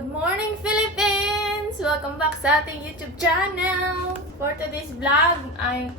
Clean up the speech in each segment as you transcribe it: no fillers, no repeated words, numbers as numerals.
Good morning, Philippines! Welcome back sa ating YouTube channel. For today's vlog, I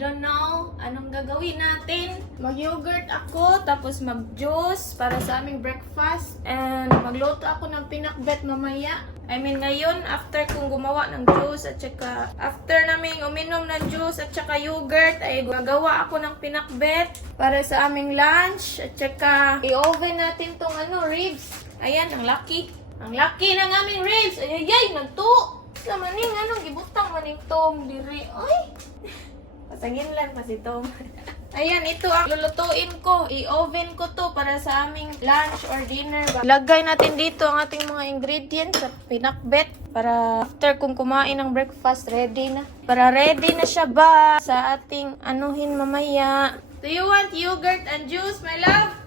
don't know anong gagawin natin. Mag-yogurt ako, tapos mag-juice para sa aming breakfast. And magluto ako ng pinakbet mamaya. Ngayon, after kong gumawa ng juice at saka after naming uminom ng juice at saka yogurt, ay gagawa ako ng pinakbet para sa aming lunch. At saka i-oven natin tong ribs. Ayan, ang laki. Ang laki ng aming ribs. Ayayay, nagto. Sa maning gibutang maning tong diri. Ay! Pasangin lang pa si Tom. Ayan, ito ang lulutuin ko. I-oven ko to para sa aming lunch or dinner. Lagay natin dito ang ating mga ingredients sa pinakbet. Para after kung kumain ng breakfast, ready na. Para ready na siya ba sa ating anuhin mamaya. Do you want yogurt and juice, my love?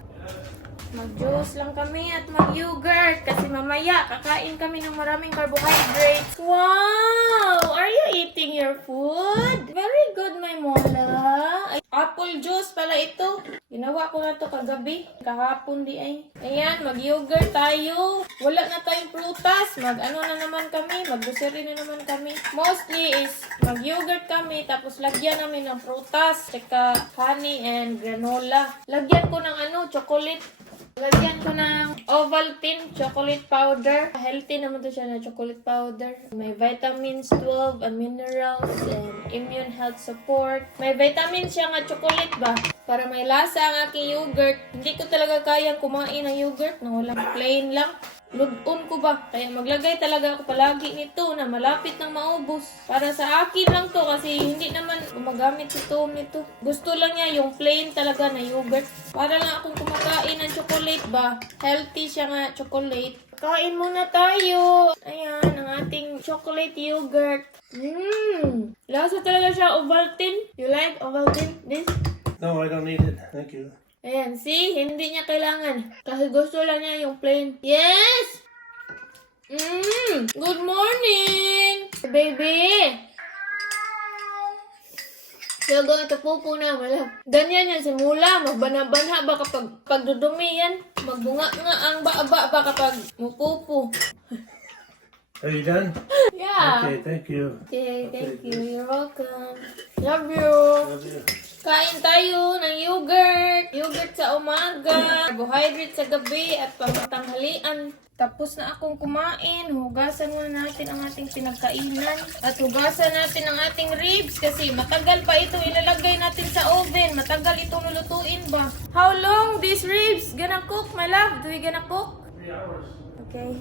Mag-juice lang kami at mag-yogurt kasi mamaya kakain kami ng maraming carbohydrates. Wow! Are you eating your food? Very good, my mola. Ay, apple juice pala ito. Ginawa ko na to kagabi. Kahapon di ay. Ayan, mag-yogurt tayo. Wala na tayong prutas. Na naman kami. Mag-grocery na naman kami. Mostly is mag-yogurt kami tapos lagyan namin ng prutas, tsaka honey and granola. Lagyan ko ng chocolate. Lagyan ko ng Ovaltine chocolate powder. Healthy naman to siya na chocolate powder. May vitamins 12 and minerals and immune health support. May vitamins siya nga chocolate ba? Para may lasa ang aking yogurt. Hindi ko talaga kayang kumain ng yogurt na walang plain lang. Lug-on ko ba? Kaya maglagay talaga ako palagi nito na malapit nang maubos. Para sa akin lang to kasi hindi naman gumagamit si Tom nito. Gusto lang niya yung plain talaga na yogurt. Para lang akong kumakain ng chocolate ba? Healthy siya nga chocolate. Kain muna tayo. Ayan, ang ating chocolate yogurt. Lasa talaga siya Ovaltine. You like Ovaltine? This? No, I don't need it. Thank you. Ayan, see? Hindi niya kailangan. Kasi gusto lang niya yung plain. Yes! Good morning! Baby! So, going to pupo na, malap. Ganyan yan, simula. Magbana-bana ba kapag pagdudumi yan? Magbunga nga ang ba kapag mupupo. Are you done? Yeah. Okay, thank you. Okay, thank you. You're welcome. Love you. Love you. Kain tayo ng yogurt. Yogurt sa umaga, carbohydrate sa gabi, at pangtanghalian. Tapos na akong kumain. Hugasan muna natin ang ating pinagkainan. At hugasan natin ang ating ribs kasi matagal pa ito ilalagay natin sa oven. Matagal itong lulutuin ba? How long these ribs gonna cook, my love? Do we gonna cook? 3 hours. Okay.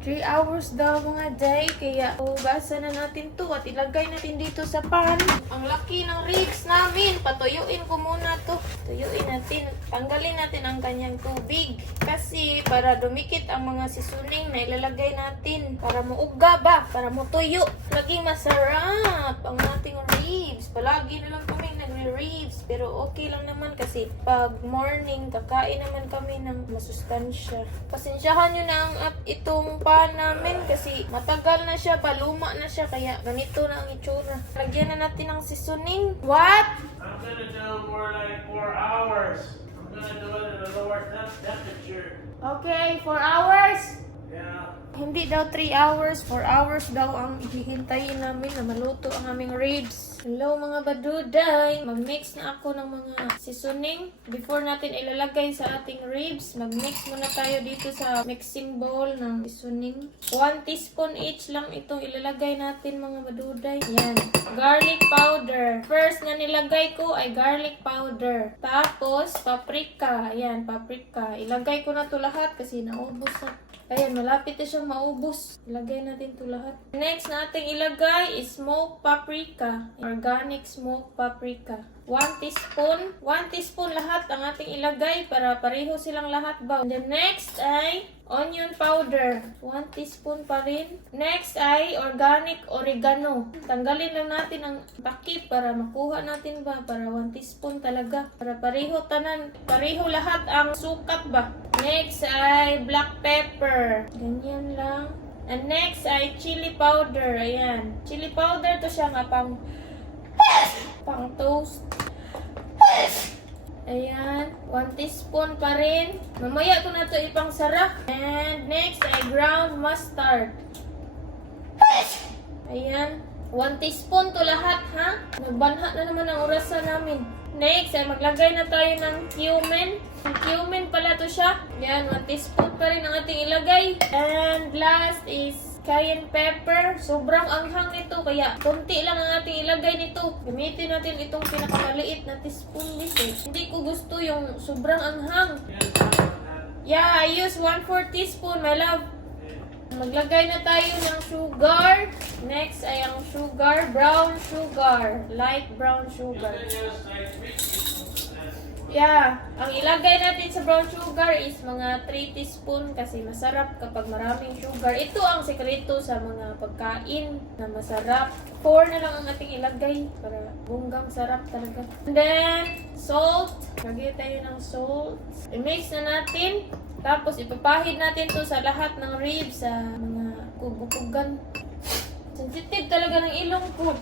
3 hours daw mga day, kaya hugasan na natin to at ilagay natin dito sa pan. Ang laki ng ribs namin. Patuyuin ko muna to. Tuyuin natin. Tanggalin natin ang kanyang tubig. Kasi para dumikit ang mga seasoning na ilalagay natin. Para muuga ba? Para mutuyo. Laging masarap ang ating ribs. Palagi na lang kami nagre-ribs. Pero okay lang naman kasi pag morning, kakain naman kami ng masustansya. Pasensyahan nyo na ang itong pan namin kasi matagal na siya, paluma na siya, kaya ganito na ang itsura. Lagyan na natin ng seasoning. What? I'm gonna do more like 4 hours. I'm gonna do it at a lower temperature. Okay, 4 hours? Yeah. Hindi daw 3 hours, 4 hours daw ang hihintayin namin na maluto ang aming ribs. Hello mga baduday! Mag-mix na ako ng mga seasoning. Before natin ilalagay sa ating ribs, mag-mix muna tayo dito sa mixing bowl ng seasoning. 1 teaspoon each lang itong ilalagay natin mga baduday. Yan. Garlic powder. First na nilagay ko ay garlic powder. Tapos, paprika. Ayan, paprika. Ilagay ko na to lahat kasi naubos na. Ayan, malapit na siyang maubos. Ilagay natin to lahat. Next nating ilagay is smoked paprika. Organic smoked paprika. 1 teaspoon. 1 teaspoon lahat ang ating ilagay para pareho silang lahat ba. And then next ay onion powder. 1 teaspoon pa rin. Next ay organic oregano. Tanggalin lang natin ang takip para makuha natin ba. Para 1 teaspoon talaga. Para pareho tanan. Pareho lahat ang sukat ba. Next ay black pepper. Ganyan lang. And next ay chili powder. Ayan. Chili powder to siya nga pang toast. Ayan. 1 teaspoon pa rin. Mamaya ko na to ipang sarap. And next ay ground mustard. Ayan. 1 teaspoon to lahat, ha? Nagbanha na naman ang orasan namin. Next ay maglagay na tayo ng cumin. Cumin pala to siya. Ayan, 1 teaspoon pa rin ang ating ilagay. And last is cayenne pepper. Sobrang anghang nito, kaya konti lang ang ating ilagay nito. Gamitin natin itong pinakamaliit na teaspoon dito. Hindi ko gusto yung sobrang anghang. Yeah, I use 1/4 teaspoon, my love. Maglagay na tayo ng sugar. Next ay ang sugar, brown sugar. Light brown sugar. Yeah, ang ilagay natin sa brown sugar is mga 3 teaspoon kasi masarap kapag maraming sugar. Ito ang sekreto sa mga pagkain na masarap. 4 na lang ang ating ilagay para bunggang sarap talaga. And then, salt. Lagyan tayo ng salt. I-mix na natin. Tapos ipapahid natin to sa lahat ng ribs sa mga kugupugan. Sensitive talaga ng ilong ko.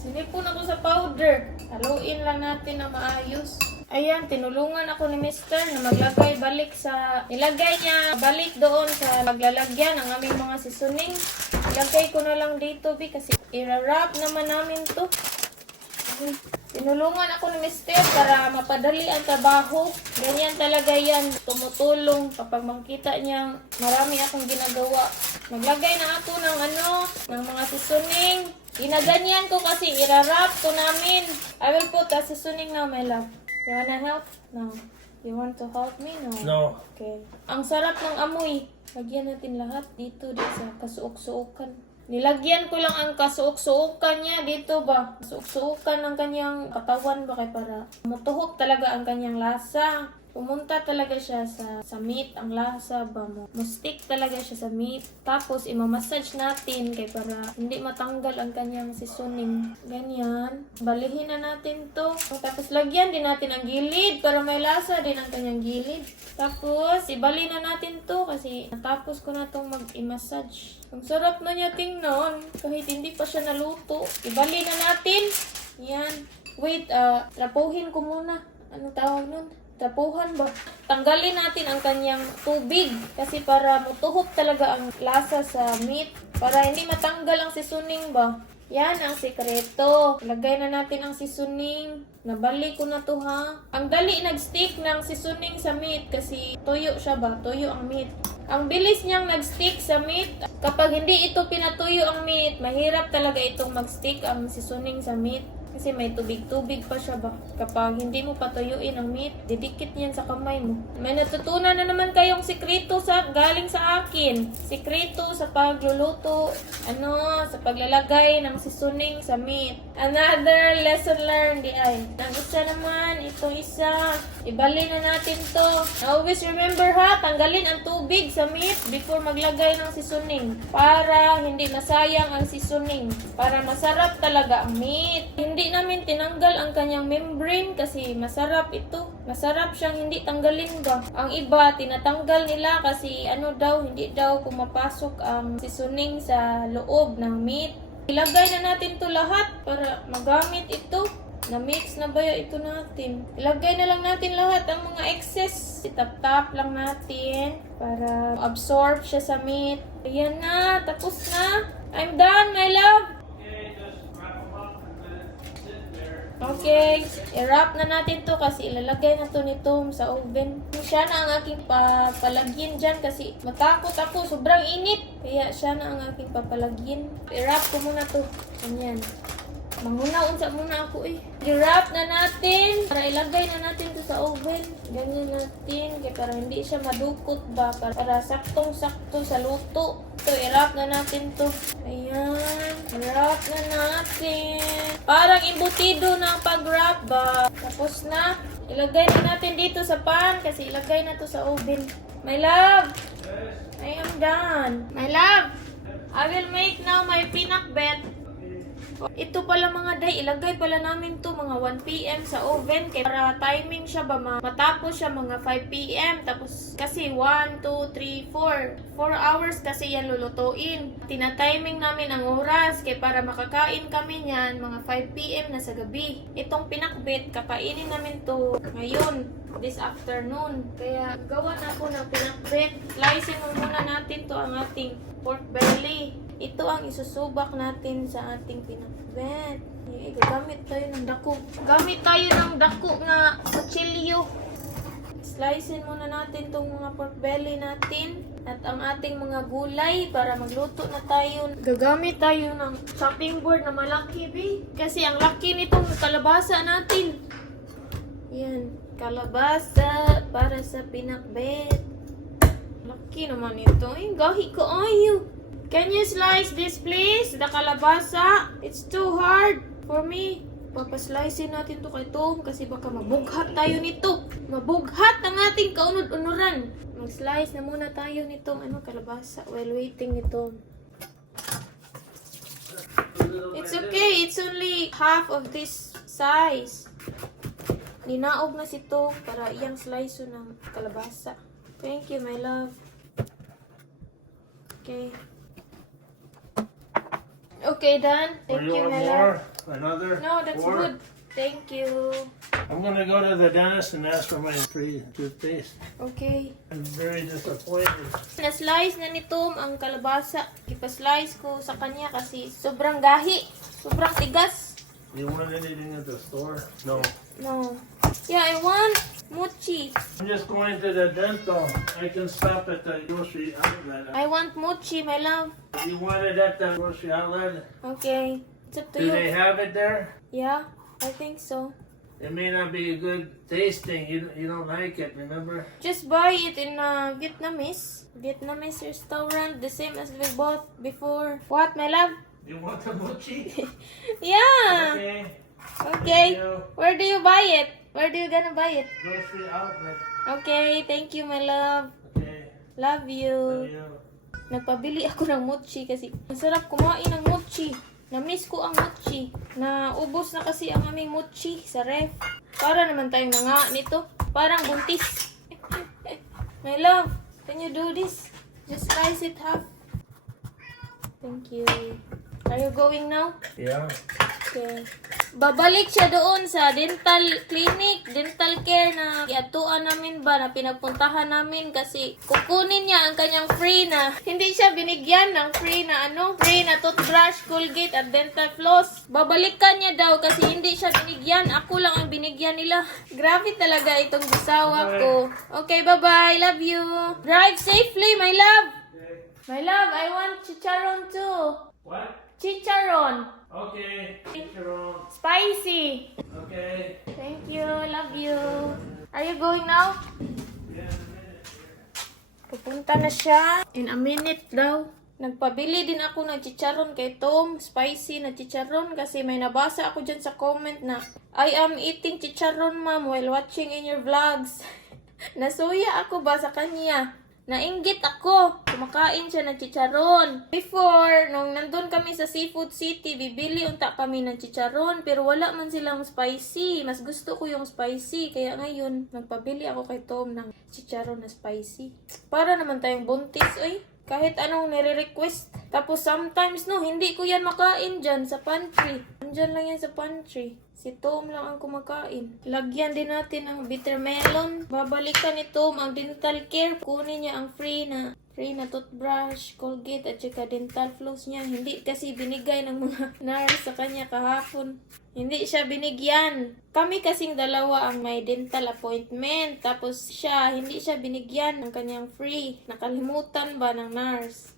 Sinipon ako sa powder. Haluin lang natin na maayos. Ayan, tinulungan ako ni Mr. na maglagay balik sa... Ilagay niya balik doon sa maglalagyan ng aming mga seasoning. Ilagay ko na lang dito, kasi i-wrap naman namin to. Tinulungan ako ni Mr. para mapadali ang trabaho. Ganyan talaga yan. Tumutulong kapag makita niya marami akong ginagawa. Maglagay na ako ng mga seasoning. Ginaganyan ko kasi irarap ko namin. I will put a seasoning now, my love. You wanna help? No. You want to help me? No. No. Okay. Ang sarap ng amoy. Lagyan natin lahat dito sa kasuok-suokan. Nilagyan ko lang ang kasuok-suokan niya dito ba. Kasuok-suokan ng kanyang katawan ba kay para mutuhok talaga ang kanyang lasa. Pumunta talaga siya sa meat, ang lasa ba mo. Mustick talaga siya sa meat. Tapos, imamassage natin kay para hindi matanggal ang kanyang seasoning. Ganyan. Balihin na natin to. Tapos, lagyan din natin ang gilid para may lasa din ang kanyang gilid. Tapos, ibali na natin to kasi natapos ko na itong mag-i-massage. Ang sarap na niya tingnan kahit hindi pa siya naluto. Ibali na natin. Yan. Wait, trapuhin ko muna. Ano tawag nun? Tapuhan ba? Tanggalin natin ang kanyang tubig kasi para mutuhok talaga ang lasa sa meat. Para hindi matanggal ang seasoning ba? Yan ang sekreto. Lagay na natin ang seasoning. Nabalik ko na to, ha. Ang dali nag-stick ng seasoning sa meat kasi tuyo siya ba? Tuyo ang meat. Ang bilis niyang nag-stick sa meat. Kapag hindi ito pinatuyo ang meat, mahirap talaga itong mag-stick ang seasoning sa meat. Kasi may tubig-tubig pa siya ba? Kapag hindi mo patuyuin ang meat, didikit yan sa kamay mo. May natutunan na naman kayong sikreto galing sa akin. Sikreto sa pagluluto, sa paglalagay ng seasoning sa meat. Another lesson learned di ay. Ang isa naman, itong isa. Ibali na natin to. Always remember, ha, tanggalin ang tubig sa meat before maglagay ng seasoning. Para hindi masayang ang seasoning. Para masarap talaga ang meat. Hindi namin tinanggal ang kanyang membrane kasi masarap ito. Masarap siyang hindi tanggalin ba. Ang iba, tinatanggal nila kasi hindi daw pumapasok ang seasoning sa loob ng meat. Ilagay na natin to lahat para magamit ito. Na-mix na ba ito natin? Ilagay na lang natin lahat ang mga excess. Itap-tap lang natin para absorb siya sa meat. Ayan na, tapos na. I'm done, my love. Okay, i-wrap na natin to kasi ilalagay na to ni Tom sa oven. Siya na ang aking papalagyin dyan kasi matakot ako, sobrang init. Kaya siya na ang aking papalagyin. I-wrap ko muna to. Ganyan. Unsa muna ako eh. I-wrap na natin para ilagay na natin to sa oven. Ganyan natin kaya para hindi siya madukot ba. Para saktong-sakto sa luto. So, i-wrap na natin to. Ayan. I-wrap na natin. Parang imbutido na pag-wrap ba. Tapos na. Ilagay na natin dito sa pan kasi ilagay na to sa oven. My love! I am done. My love! I will make now my pinakbet. Ito pala mga day, ilagay pala namin to mga 1 PM sa oven. Kaya para timing siya ba, matapos siya mga 5 PM. Tapos kasi 1, 2, 3, 4. 4 hours kasi yan lulutuin. Tinatiming namin ang oras. Kaya para makakain kami niyan mga 5 PM na sa gabi. Itong pinakbet, kakainin namin to ngayon, this afternoon. Kaya gawa na po ng pinakbet. Slicing muna natin to ang ating pork belly. Ito ang isusubak natin sa ating pinakbet. Gagamit tayo ng dako. Gamit tayo ng dako nga kutsilyo. Slicein muna natin tong mga pork belly natin at ang ating mga gulay para magluto na tayo. Gagamit tayo ng chopping board na malaki, bi. Kasi ang laki nitong kalabasa natin. Yan, kalabasa para sa pinakbet. Laki naman ito. Ay, gahi ko ayo. Can you slice this please? The kalabasa. It's too hard for me. Papaslicein natin to kay Tom kasi baka mabughat tayo nito. Mabughat ang ating kaunod-unuran. Mag-slice na muna tayo nitong kalabasa while waiting ni Tom. It's okay. It's only half of this size. Ninaog na si Tom para iyang slice ng kalabasa. Thank you, my love. Okay. Okay, done. Thank Or you you, want my more? love. Another? No, that's 4? good. Thank you. I'm gonna go to the dentist and ask for my free toothpaste. Okay. I'm very disappointed. Na-slice na ni Tom ang kalabasa. Ipa-slice ko sa kanya kasi sobrang gahi. Sobrang tigas. You want anything at the store? No. No. Yeah, I want mochi. I'm just going to the dental. I can stop at the grocery outlet. I want mochi, my love. You want it at the grocery outlet? Okay. It's up to Do they you. have it there? Yeah, I think so. It may not be a good tasting. You don't like it, remember? Just buy it in a Vietnamese restaurant, the same as we bought before. What, my love? You want the mochi? Yeah. Okay. Okay. Thank you. Where do you buy it? Where do you gonna buy it? Grocery outlet. Okay, thank you, my love. Okay. Love you. Love you. Nagpabili ako ng mochi kasi ang sarap kumain ng mochi. Na-miss ko ang mochi. Naubos na kasi ang aming mochi sa ref. Para naman tayong mga nito. Parang buntis. My love, can you do this? Just slice it half. Thank you. Are you going now? Yeah. Okay. Babalik siya doon sa dental clinic, dental care na iatuan namin ba, na pinagpuntahan namin kasi kukunin niya ang kanyang free na, hindi siya binigyan ng free na free na toothbrush, Colgate at dental floss. Babalikan niya daw kasi hindi siya binigyan. Ako lang ang binigyan nila. Grabe talaga itong bisawa ko. Okay, bye-bye. Love you. Drive safely, my love. My love, I want chicharon too. What? Chicharon. Okay. Chicharon. Spicy. Okay. Thank you. Love you. Are you going now? Yeah, in a minute. Pupunta na siya. In a minute daw. Nagpabili din ako ng chicharon kay Tom. Spicy na chicharon kasi may nabasa ako dyan sa comment na I am eating chicharon, ma'am, while watching in your vlogs. Nasuya ako ba sa kanya? Nainggit ako. Kumakain siya ng chicharon. Before, nung nandun kami sa Seafood City, bibili unta kami ng chicharon. Pero wala man silang spicy. Mas gusto ko yung spicy. Kaya ngayon, nagpabili ako kay Tom ng chicharon na spicy. Para naman tayong buntis, oy. Kahit anong nire-request. Tapos sometimes, no, hindi ko yan makain dyan sa pantry. Andyan lang yan sa pantry. Si Tom lang ang kumakain. Lagyan din natin ang bitter melon. Babalikan ni Tom ang dental care. Kunin niya ang free na toothbrush, Colgate at saka dental floss niya. Hindi kasi binigay ng mga nurse sa kanya kahapon. Hindi siya binigyan. Kami kasing dalawa ang may dental appointment. Tapos siya, hindi siya binigyan ng kanyang free. Nakalimutan ba ng nurse?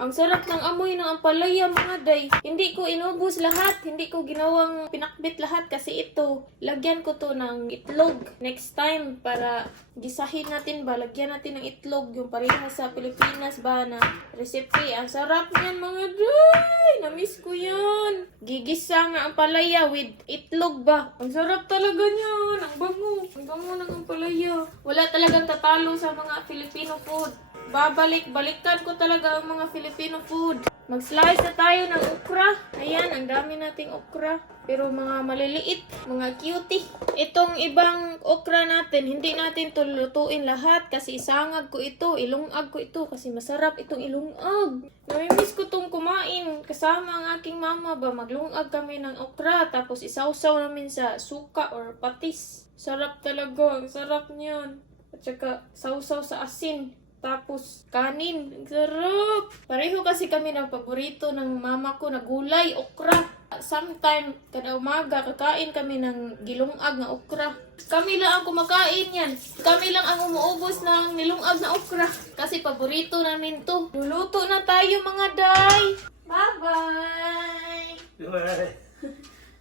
Ang sarap ng amoy ng ampalaya, mga day. Hindi ko inubos lahat. Hindi ko ginawang pinakbit lahat kasi ito. Lagyan ko to ng itlog. Next time, para gisahin natin ba, lagyan natin ng itlog. Yung pareha sa Pilipinas ba na recipe. Ang sarap niyan, mga day. Namiss ko yan. Gigisa nga ampalaya with itlog ba. Ang sarap talaga niyan. Ang bango. Ang bango ng ampalaya. Wala talagang tatalo sa mga Filipino food. Babalik-balikan ko talaga ang mga Filipino food. Mag-slice na tayo ng okra. Ayan, ang dami nating okra. Pero mga maliliit, mga cutie. Itong ibang okra natin, hindi natin to lutuin lahat kasi isangag ko ito, ilungag ko ito kasi masarap itong ilungag. Namimiss ko itong kumain kasama ang aking mama ba. Maglungag kami ng okra tapos isawsaw namin sa suka or patis. Sarap talaga, ang sarap niyan. At saka sausaw sa asin. Tapos, kanin. Ang sarap! Pareho kasi kami ng paborito ng mama ko na gulay, okra. Sometime, kada umaga, kakain kami ng gilungag na okra. Kami lang ang kumakain yan. Kami lang ang umuubos ng nilungag na okra. Kasi paborito namin to. Luluto na tayo mga day! Bye-bye! Bye.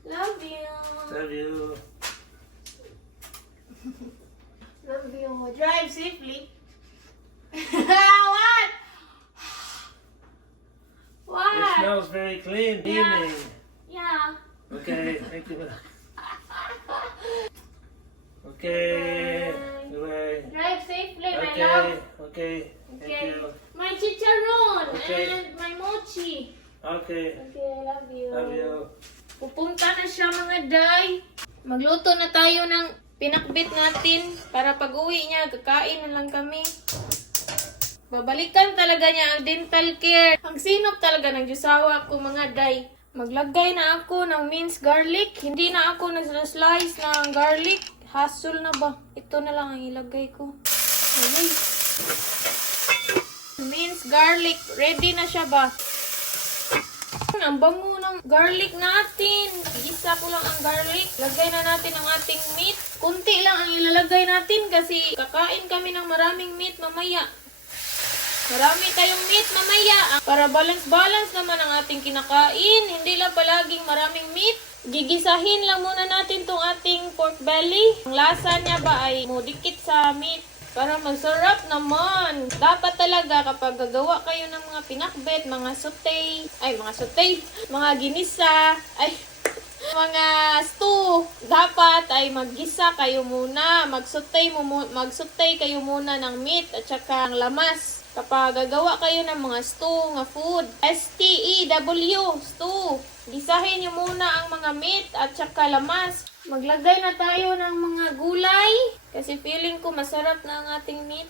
Love you! Love you. Love you. Drive safely. What? It What? smells very clean. Yeah. Evening. Yeah. Okay, thank you. Okay. Bye. Drive safely, my Okay. love. Okay. Thank Okay. you. My chicharon Okay. and my mochi. Okay. Okay, love you. Love you. Pupunta na siya mga day. Magluto na tayo ng pinakbit natin para pag uwi niya, kakain na lang kami. Babalikan talaga niya ang dental care. Ang sinop talaga ng jusawa ko mga day. Maglagay na ako ng minced garlic. Hindi na ako nag-slice ng garlic. Hassle na ba? Ito na lang ang ilagay ko. Okay. Minced garlic. Ready na siya ba? Ang bango ng garlic natin. Isa ko lang ang garlic. Lagay na natin ang ating meat. Kunti lang ang ilalagay natin kasi kakain kami ng maraming meat mamaya. Marami tayong meat mamaya. Para balance-balance naman ang ating kinakain. Hindi lang palaging maraming meat. Gigisahin lang muna natin tong ating pork belly. Ang lasa niya ba ay mudikit sa meat. Para masarap naman. Dapat talaga kapag gagawa kayo ng mga pinakbet, mga ginisa, mga stew, dapat ay maggisa kayo muna. Magsutay kayo muna ng meat at saka ang lamas. Kapag gagawa kayo ng mga stew, nga food, STEW, stew. Gisahin nyo muna ang mga meat at saka lamas. Maglagay na tayo ng mga gulay. Kasi feeling ko masarap na ang ating meat.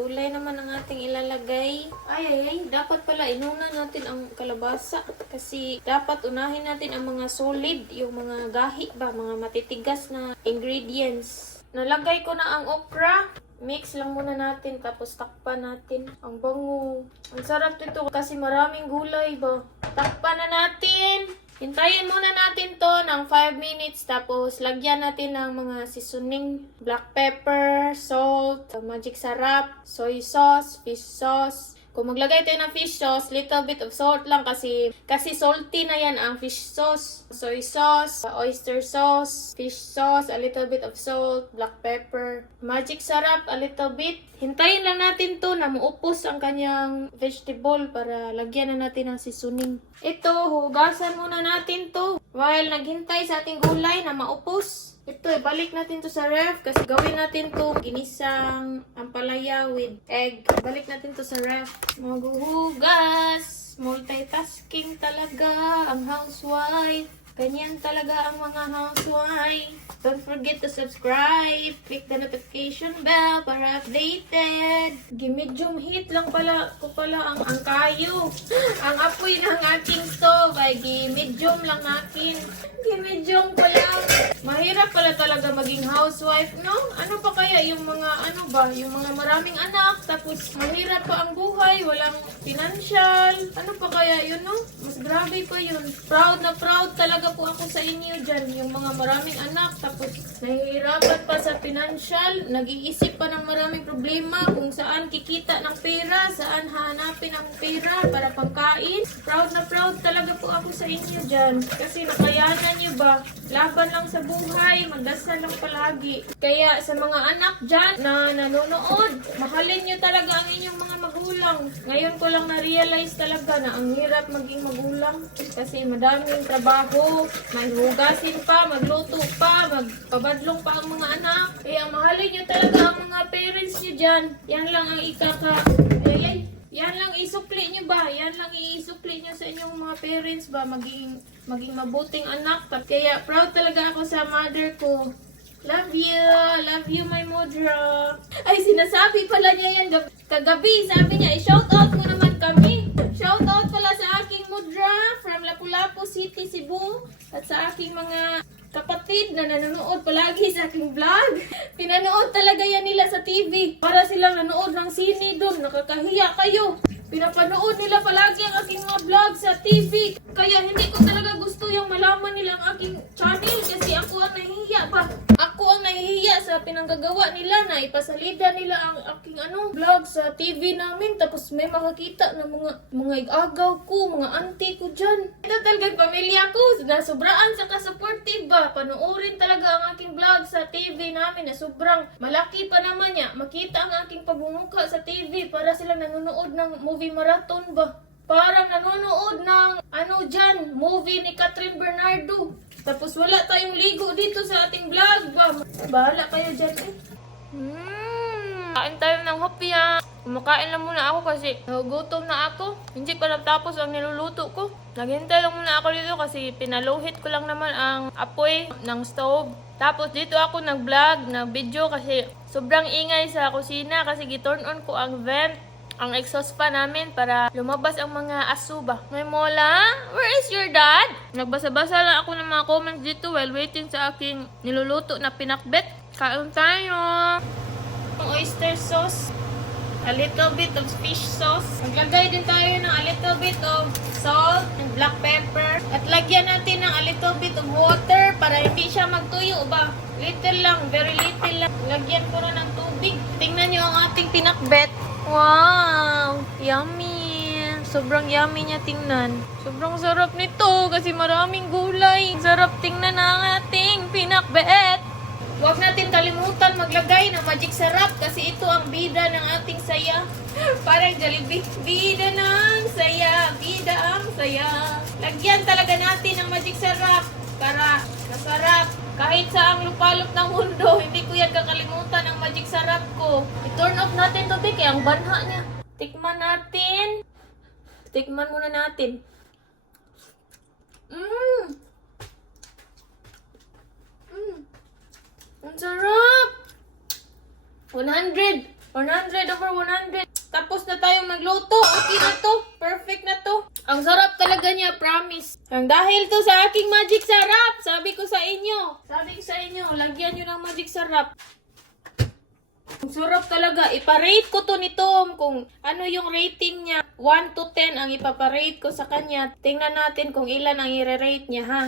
Gulay naman ang ating ilalagay. Ay, dapat pala inuna natin ang kalabasa. Kasi dapat unahin natin ang mga solid, yung mga gahi ba, mga matitigas na ingredients. Nalagay ko na ang okra. Mix lang muna natin, tapos takpan natin. Ang bango. Ang sarap nito kasi maraming gulay ba. Takpan na natin. Hintayin muna natin to ng 5 minutes. Tapos lagyan natin ng mga seasoning. Black pepper, salt, magic sarap, soy sauce, fish sauce. Kung maglagay tayo ng fish sauce, little bit of salt lang kasi salty na yan ang fish sauce. Soy sauce, oyster sauce, fish sauce, a little bit of salt, black pepper, magic sarap, a little bit. Hintayin lang natin to na maupos ang kanyang vegetable para lagyan na natin ng seasoning. Ito, hugasan muna natin to while naghintay sa ating gulay na maupos. Ito, balik natin to sa ref kasi gawin natin to ginisang ampalaya with egg. Balik natin to sa ref. Maghuhugas. Multitasking talaga ang housewife. Ganyan talaga ang mga housewife. Don't forget to subscribe. Click the notification bell para updated. Medium heat lang pala ang kayo. Ang apoy ng aking stove ay medium lang natin. Medium pa lang. Mahirap pala talaga maging housewife, no? Ano pa kaya yung mga yung mga maraming anak tapos mahirap pa ang buhay, walang financial. Ano pa kaya yun, no? Mas grabe pa yun. Proud na proud talaga po ako sa inyo dyan. Yung mga maraming anak tapos nahihirapan pa sa financial, nag-iisip pa ng maraming problema kung saan kikita ng pera, saan hanapin ang pera para pangkain. Proud na proud talaga po ako sa inyo dyan. Kasi nakayanan nyo ba? Laban lang sa buhay, magdasal lang palagi. Kaya sa mga anak dyan na nanonood, mahalin nyo talaga ang inyong mga magulang. Ngayon ko lang na-realize talaga na ang hirap maging magulang. Kasi madaming trabaho, may hugasin pa, magluto pa, magpabadlong pa ang mga anak. Kaya mahalin nyo talaga ang mga parents nyo dyan. Yan lang ang yan lang isupli nyo ba? Yan lang isupli nyo sa inyong mga parents ba? Maging mabuting anak. Kaya proud talaga ako sa mother ko. Love you my Mudra. Ay, sinasabi pala niya yan kagabi. Sabi niya, i-shout out mo naman kami. Shout out pala sa aking Mudra from Lapu-Lapu City, Cebu. At sa aking mga kapatid na nanonood palagi sa aking vlog. Pinanood talaga yan nila sa TV. Para silang nanood ng sine doon. Nakakahiya kayo. Pinapanood nila palagi ang aking mga vlog sa TV. Kaya hindi ko talaga gusto yung malaman nila ang aking channel kasi ako ang nahihiya pa. Ako ang nahihiya sa pinanggagawa nila na ipasalida nila ang aking vlog sa TV namin. Tapos may makakita ng mga igagaw ko, mga auntie ko dyan. Ito talagang pamilya ko na sobraan sa ka-supportive ba. Panoorin talaga ang aking vlog sa TV namin na sobrang malaki pa naman niya. Makita ang aking pabumuka sa TV para sila nanonood ng movie marathon ba. Parang nanonood ng movie ni Catherine Bernardo. Tapos wala tayong ligo dito sa ating vlog ba. Bahala kayo dyan eh. Kain tayo ng hopya. Kumakain lang muna ako kasi nagugutom na ako. Hindi pa natapos ang niluluto ko. Naghintay lang muna ako dito kasi pinaluhit ko lang naman ang apoy ng stove. Tapos dito ako nag-vlog, nag-video kasi sobrang ingay sa kusina kasi giturn on ko ang vent, ang exhaust pa namin para lumabas ang mga aso ba. May mola? Where is your dad? Nagbasa-basa lang ako ng mga comments dito while waiting sa aking niluluto na pinakbet. Kain tayo! Oyster sauce. A little bit of fish sauce. Maglagay din tayo ng a little bit of salt and black pepper. At lagyan natin ng a little bit of water para hindi siya magtuyo ba. Little lang, very little lang. Lagyan ko na ng tubig. Tingnan nyo ang ating pinakbet. Wow! Yummy! Sobrang yummy niya tingnan. Sobrang sarap nito kasi maraming gulay. Sarap tingnan ang ating pinakbet. Huwag natin kalimutan maglagay ng magic sarap kasi ito ang bida ng ating saya. Parang Jollibee. Bida ng saya. Bida ang saya. Lagyan talaga natin ng magic sarap para masarap. Kahit sa ang lupalop ng mundo, hindi ko yan kakalimutan ang magic sarap ko. I-turn off natin to, kaya ang banha niya. Tikman natin. Tikman muna natin. Ang sarap! 100! 100 over 100. Tapos na tayong magluto. Okay na to. Perfect na to. Ang sarap talaga niya, promise. Ang dahil to sa aking magic sarap. Sabi ko sa inyo, lagyan nyo ng magic sarap. Ang sarap talaga. Iparate ko to ni Tom kung ano yung rating niya. 1 to 10 ang ipaparate ko sa kanya. Tingnan natin kung ilan ang i-rate niya, ha?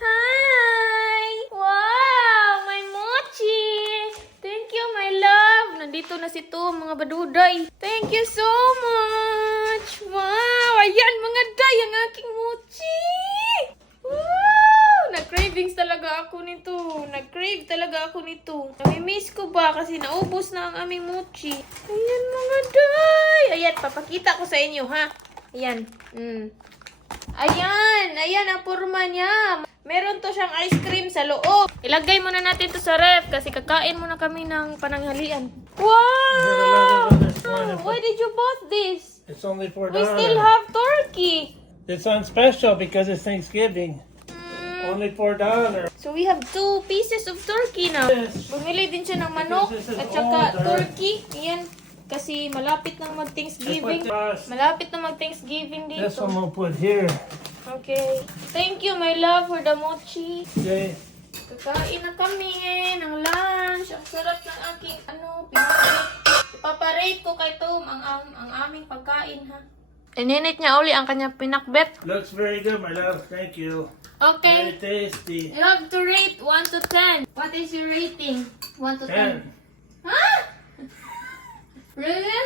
Hi! Wow! My mochi! Thank you, my love! Nandito na si Tom, mga baduday. Thank you so much! Wow! Ayan, mga day, ang aking mochi! Wow! Nag-cravings talaga ako nito. Nag-crave talaga ako nito. Nami-miss ko ba kasi naubos na ang aming mochi. Ayan, mga day! Ayan, papakita ko sa inyo, ha? Ayan. Ayan ang forma niya. Meron to siyang ice cream sa loob. Ilagay muna natin to sa ref kasi kakain muna kami ng pananghalian. Wow! Why did you bought this? It's only $4. We still have turkey. It's on special because it's Thanksgiving. Only $4. So we have 2 pieces of turkey now. Yes. Bumili din siya ng manok This is at saka older. turkey. Ayan. Kasi malapit nang mag-Thanksgiving. This Malapit na mag-Thanksgiving one dito. we'll put here. Okay. Thank you, my love, for the mochi. Okay. Kakain na kami ng lunch. Ang sarap ng aking pinapalate. Ipaparate ko kay Tom ang aming pagkain, ha? Ininit niya uli ang kanyang pinakbet. Looks very good, my love. Thank you. Okay. Very tasty. You have to rate 1 to 10. What is your rating? 1 to 10. 10. Huh? Really?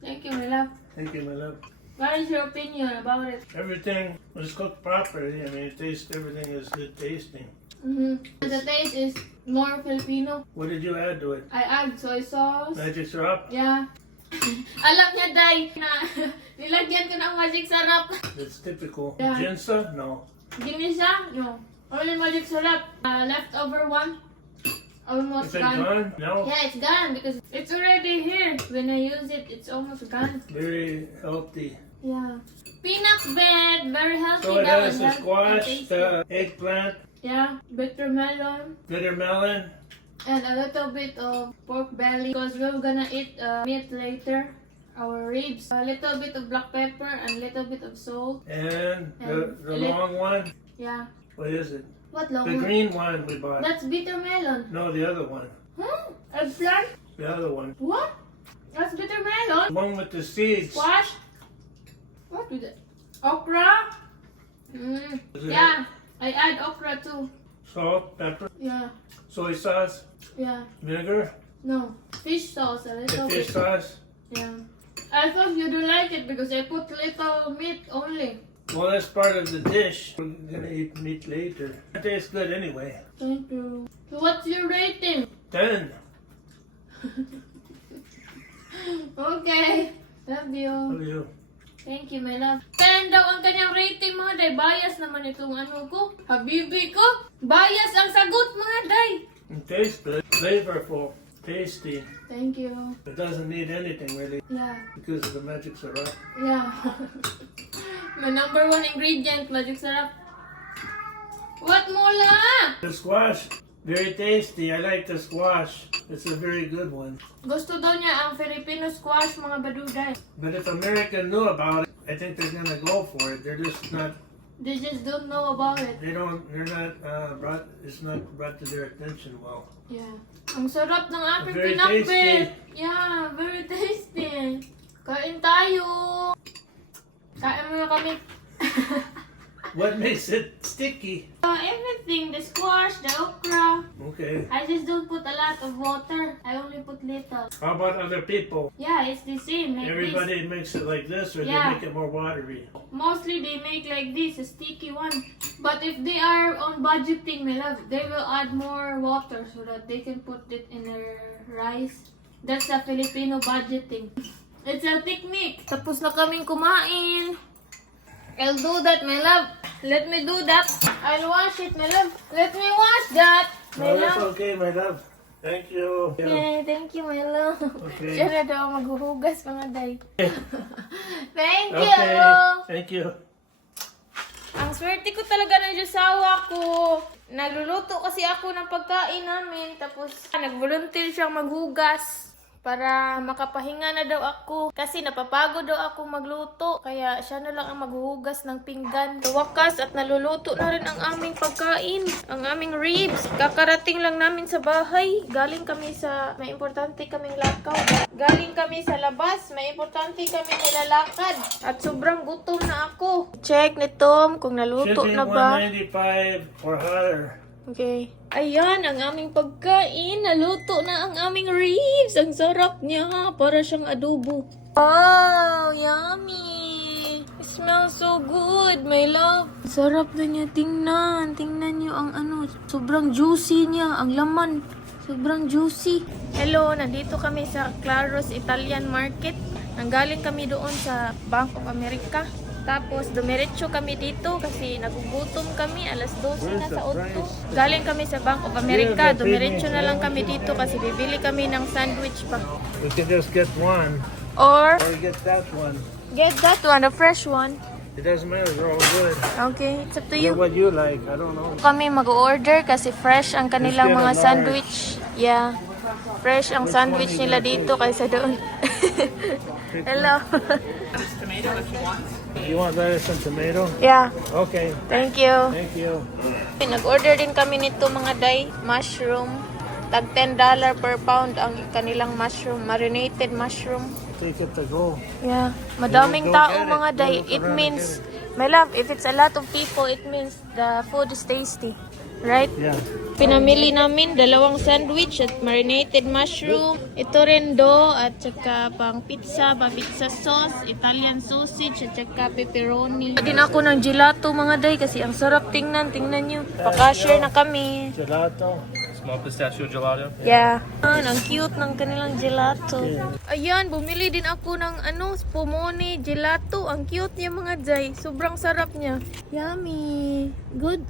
Thank you, my love. Thank you, my love. What is your opinion about it? Everything was cooked properly. I mean, everything is good tasting. The taste is more Filipino. What did you add to it? I add soy sauce. Magic syrup? Yeah. Alam niya, Day, na nilagyan ko ng magic sarap. It's typical. Yeah. Ginsa? No. Ginisa? No. Only magic sarap. Leftover one. Almost Is it gone. gone? No. Yeah, it's gone because it's already here. When I use it, it's almost gone. Very healthy. Yeah. Peanut bread, very healthy. So it That has was the healthy squash, and tasty. the eggplant, Yeah, bitter melon, bitter melon. and a little bit of pork belly because we're gonna eat meat later. Our ribs, a little bit of black pepper, and a little bit of salt. And the And lit- long one. Yeah. What is it? What long? The green one we bought. That's bitter melon. No, the other one. Huh? Eggplant? The other one. What? That's bitter The melon. one with the seeds. Squash? What is it? Okra? Is it Yeah, I add okra too. Salt, pepper, Yeah, soy sauce, yeah. vinegar, No, fish sauce a and little fish bit. sauce. Yeah. I thought you don't like it because I put little meat only. Well, that's part of the dish. We're gonna eat meat later. It tastes good anyway. Thank you. So what's your rating? 10. Okay. Love you. How are you? Thank you, my love. 10 daw ang kanyang rating, mga day. Bias naman itong ano ko. Habibi ko. Bias ang sagot, mga day. It tastes good, flavorful, tasty. Thank you. It doesn't need anything really Yeah. because of the magic syrup. Yeah. My number one ingredient, magic sarap. What mula? The squash, very tasty. I like the squash. It's a very good one. Gusto daw niya ang Filipino squash, mga baduday. But if America knew about it, I think they're gonna go for it. They're just not. They just don't know about it. They don't. They're not brought. It's not brought to their attention well. Yeah. Ang sarap ng aking Very pinakbet. tasty. Yeah, very tasty. Kain tayo. Kain muna kami. What makes it sticky? Everything, the squash, the okra. Okay. I just don't put a lot of water. I only put little. How about other people? Yeah, it's the same like this. Everybody makes it like this, or Yeah. they make it more watery. Mostly they make like this, a sticky one. But if they are on budgeting, my love, they will add more water so that they can put it in their rice. That's a Filipino budgeting. It's a technique. Tapos na kaming kumain. I'll do that, my love. Let me do that. I'll wash it, my love. Let me wash that, my Oh, that's love. okay, my love. Thank you. Okay, thank you, my love. Okay. Siya na daw maghuhugas, mga day. Thank you. Okay. Thank you. Ang swerte ko talaga ng josawa ko. Nagluluto kasi ako ng pagkain namin. Tapos, nag-volunteer siyang maghugas para makapahinga na daw ako. Kasi napapagod daw ako magluto. Kaya siya na lang ang maghuhugas ng pinggan. Sa wakas at naluluto na rin ang aming pagkain. Ang aming ribs. Kakarating lang namin sa bahay. Galing kami sa... May importante kaming lakaw. Galing kami sa labas. May importante kami nilalakad. At sobrang gutom na ako. Check ni Tom kung Should naluto be na ba. 195 or higher. Okay. Ayan, ang aming pagkain. Naluto na ang aming ribs. Ang sarap niya. Para siyang adobo. Wow, yummy. It smells so good, my love. Sarap na niya. Tingnan. Tingnan niyo ang ano. Sobrang juicy niya. Ang laman. Sobrang juicy. Hello, nandito kami sa Claros Italian Market. Nanggaling kami doon sa Bank of America. Tapos, dumiretso kami dito kasi nagugutom kami. Alas 12 na sa auto. Galing kami sa Bank of America. Dumiretso na lang kami dito kasi bibili kami ng sandwich pa. We can just get one, Or, or get that one. get that one, the fresh one. It doesn't matter. They're all good. Okay, it's up to Get you. what you like. I don't know. Kami mag-order kasi fresh ang kanilang Let's get a mga large. sandwich. Yeah. Fresh ang sandwich nila dito kaysa doon. Hello. You want lettuce and tomato? Yeah, Okay. thank you. Thank you. Nag-order din kami nito mga day, mushroom. Tag $10 per pound ang kanilang mushroom, marinated mushroom. Take it to go. Yeah, madaming Go tao get it. mga day. Go It around and means, get my love, if it's a lot of people, it means the food is tasty. Right? Yeah. Pinamili namin dalawang sandwich at marinated mushroom. Ito rin do at saka pang pizza, pizza sauce, Italian sausage at saka pepperoni. Din ako ng gelato mga day kasi ang sarap tingnan. Tingnan nyo. Paka-share na kami. Gelato. Small pistachio gelato. Yeah. Ang cute ng kanilang gelato. Ayan, bumili din ako ng spumoni gelato. Ang cute niya mga jay. Sobrang sarap niya. Yummy. Good.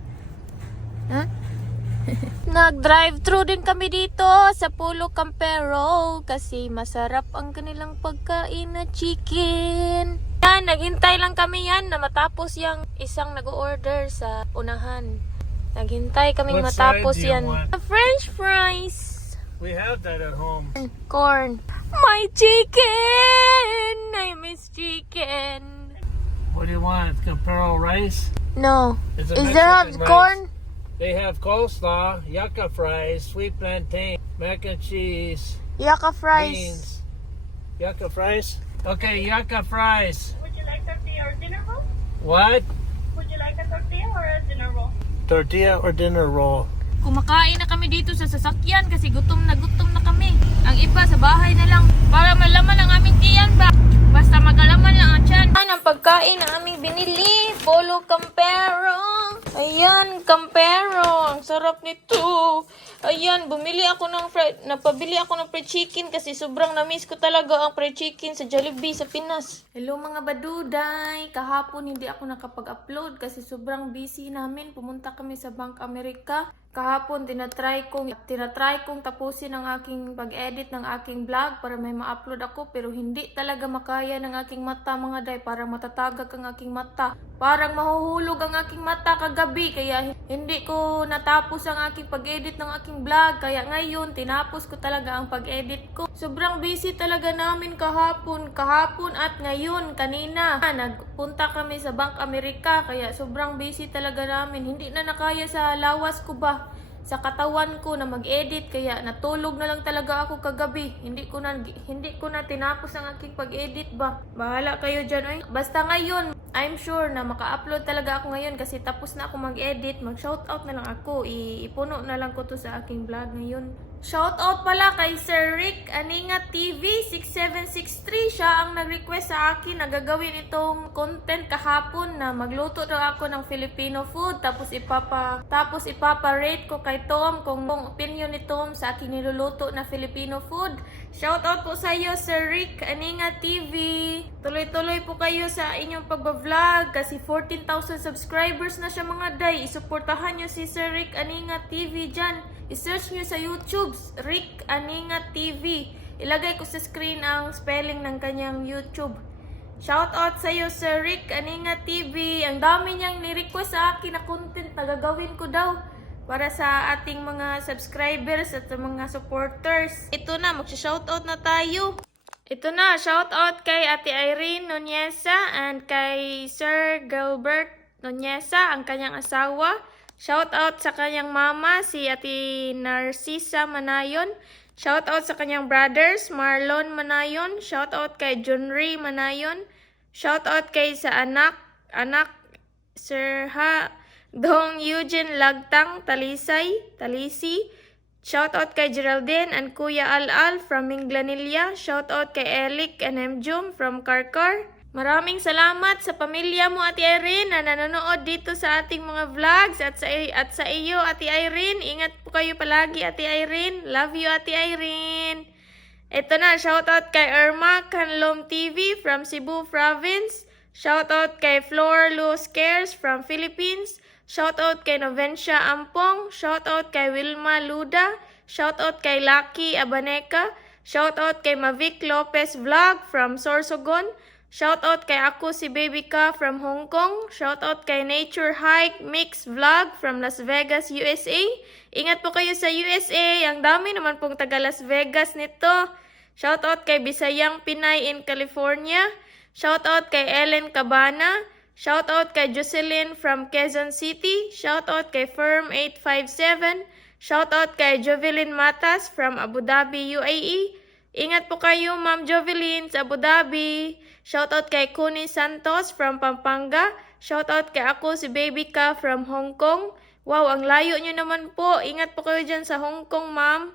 Ha? Nag-drive-thru din kami dito sa Pulo Campero kasi masarap ang kanilang pagkain na chicken. Yan, naghintay lang kami yan na matapos yung isang nag-order sa unahan. Naghintay kaming What side matapos do you yan. want? French fries. We have that at home. Corn. My chicken! I miss chicken. What do you want? Campero rice? No. It's a Is there have Mexican rice. corn? They have coleslaw, yucca fries, sweet plantain, mac and cheese, Yucca fries. beans. Yucca fries? Okay, yucca fries. Would you like tortilla or dinner roll? What? Would you like a tortilla or a dinner roll? Tortilla or dinner roll? Kumakain na kami dito sa sasakyan kasi gutom na kami. Ang iba sa bahay na lang para malaman ang aming tiyan ba. Basta magalaman lang ang tiyan. Ang pagkain na aming binili. Polo Campero. Ayan, Campero. Ang sarap nito. Ayan, napabili ako ng fried chicken kasi sobrang na-miss ko talaga ang fried chicken sa Jollibee sa Pinas. Hello mga baduday. Kahapon hindi ako nakapag-upload kasi sobrang busy namin. Pumunta kami sa Bank America. Kahapon, tinatry kong tapusin ang aking pag-edit ng aking vlog para may ma-upload ako pero hindi talaga makaya ng aking mata mga day. Parang matatagak ang aking mata. Parang mahuhulog ang aking mata kagabi kaya hindi ko natapos ang aking pag-edit ng aking vlog. Kaya ngayon, tinapos ko talaga ang pag-edit ko. Sobrang busy talaga namin kahapon at ngayon, kanina. Nagpunta kami sa Bank America kaya sobrang busy talaga namin. Hindi na nakaya sa lawas ko ba? Sa katawan ko na mag-edit kaya natulog na lang talaga ako kagabi. Hindi ko na tinapos ang aking pag-edit ba. Bahala kayo diyan oy. Basta ngayon, I'm sure na maka-upload talaga ako ngayon kasi tapos na ako mag-edit. Mag-shoutout na lang ako. Ipuno na lang ko to sa aking vlog ngayon. Shoutout pala kay Sir Rick Aninga TV 6763. Siya ang nag-request sa akin na gagawin itong content kahapon na magluto daw ako ng Filipino food tapos ipapa-rate ko kay Tom kung opinion ni Tom sa aking niluluto na Filipino food. Shoutout po sa iyo Sir Rick Aninga TV. Tuloy-tuloy po kayo sa inyong pagbablog kasi 14,000 subscribers na siya mga day. Isuportahan nyo si Sir Rick Aninga TV dyan. I-search nyo sa YouTube, Rick Aninga TV. Ilagay ko sa screen ang spelling ng kanyang YouTube. Shoutout sa iyo, Sir Rick Aninga TV. Ang dami niyang ni-request sa akin na content na gagawin ko daw para sa ating mga subscribers at mga supporters. Ito na, magsha-shoutout na tayo. Ito na, shoutout kay Ate Irene Noniesa and kay Sir Gilbert Noniesa, ang kanyang asawa. Shoutout sa kanyang mama, si Ate Narcisa Manayon. Shoutout sa kanyang brothers, Marlon Manayon. Shoutout kay Junri Manayon. Shoutout kay sa anak Sir Dong Eugene Lagtang Talisi. Shoutout kay Geraldine and Kuya Al from Minglanilla. Shoutout kay Elik and Emjum from Karkar. Maraming salamat sa pamilya mo, Ate Irene, na nanonood dito sa ating mga vlogs at sa iyo, Ate Irene. Ingat po kayo palagi, Ate Irene. Love you, Ate Irene. Ito na, shoutout kay Irma Canlom TV from Cebu Province. Shoutout kay Flor Luz Cares from Philippines. Shoutout kay Novencia Ampong. Shoutout kay Wilma Luda. Shoutout kay Lucky Abaneka. Shoutout kay Mavic Lopez Vlog from Sorsogon. Shoutout kay ako si Baby Ka from Hong Kong. Shoutout kay Nature Hike Mix Vlog from Las Vegas, USA. Ingat po kayo sa USA. Ang dami naman pong taga Las Vegas nito. Shoutout kay Bisayang Pinay in California. Shoutout kay Ellen Cabana. Shoutout kay Jocelyn from Quezon City. Shoutout kay Firm 857. Shoutout kay Jovelyn Matas from Abu Dhabi, UAE. Ingat po kayo, Ma'am Jovelyn, sa Abu Dhabi. Shoutout kay Kuni Santos from Pampanga. Shoutout kay ako si Baby Ka from Hong Kong. Wow, ang layo nyo naman po. Ingat po kayo dyan sa Hong Kong, ma'am.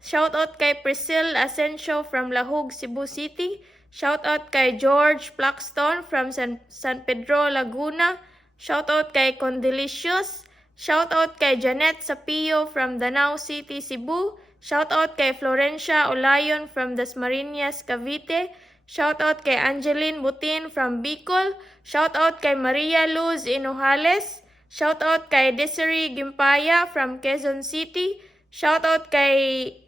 Shoutout kay Priscilla Asensio from Lahug, Cebu City. Shoutout kay George Plaxton from San Pedro, Laguna. Shoutout kay Condelicious. Shoutout kay Janet Sapio from Danau City, Cebu. Shoutout kay Florencia Olayon from Dasmariñas, Cavite. Shoutout kay Angeline Butin from Bicol. Shoutout kay Maria Luz Inojales. Shoutout kay Desiree Gimpaya from Quezon City. Shoutout kay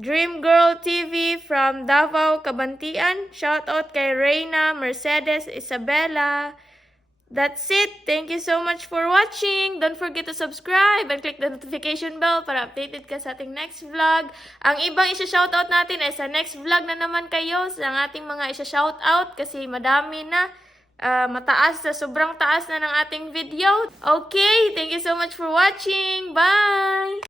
Dream Girl TV from Davao, Cabantian. Shoutout kay Reyna Mercedes Isabella. That's it. Thank you so much for watching. Don't forget to subscribe and click the notification bell para updated ka sa ating next vlog. Ang ibang isa-shoutout natin ay sa next vlog na naman kayo sa ating mga isa-shoutout kasi madami na. Mataas na, sobrang taas na ng ating video. Okay, thank you so much for watching. Bye!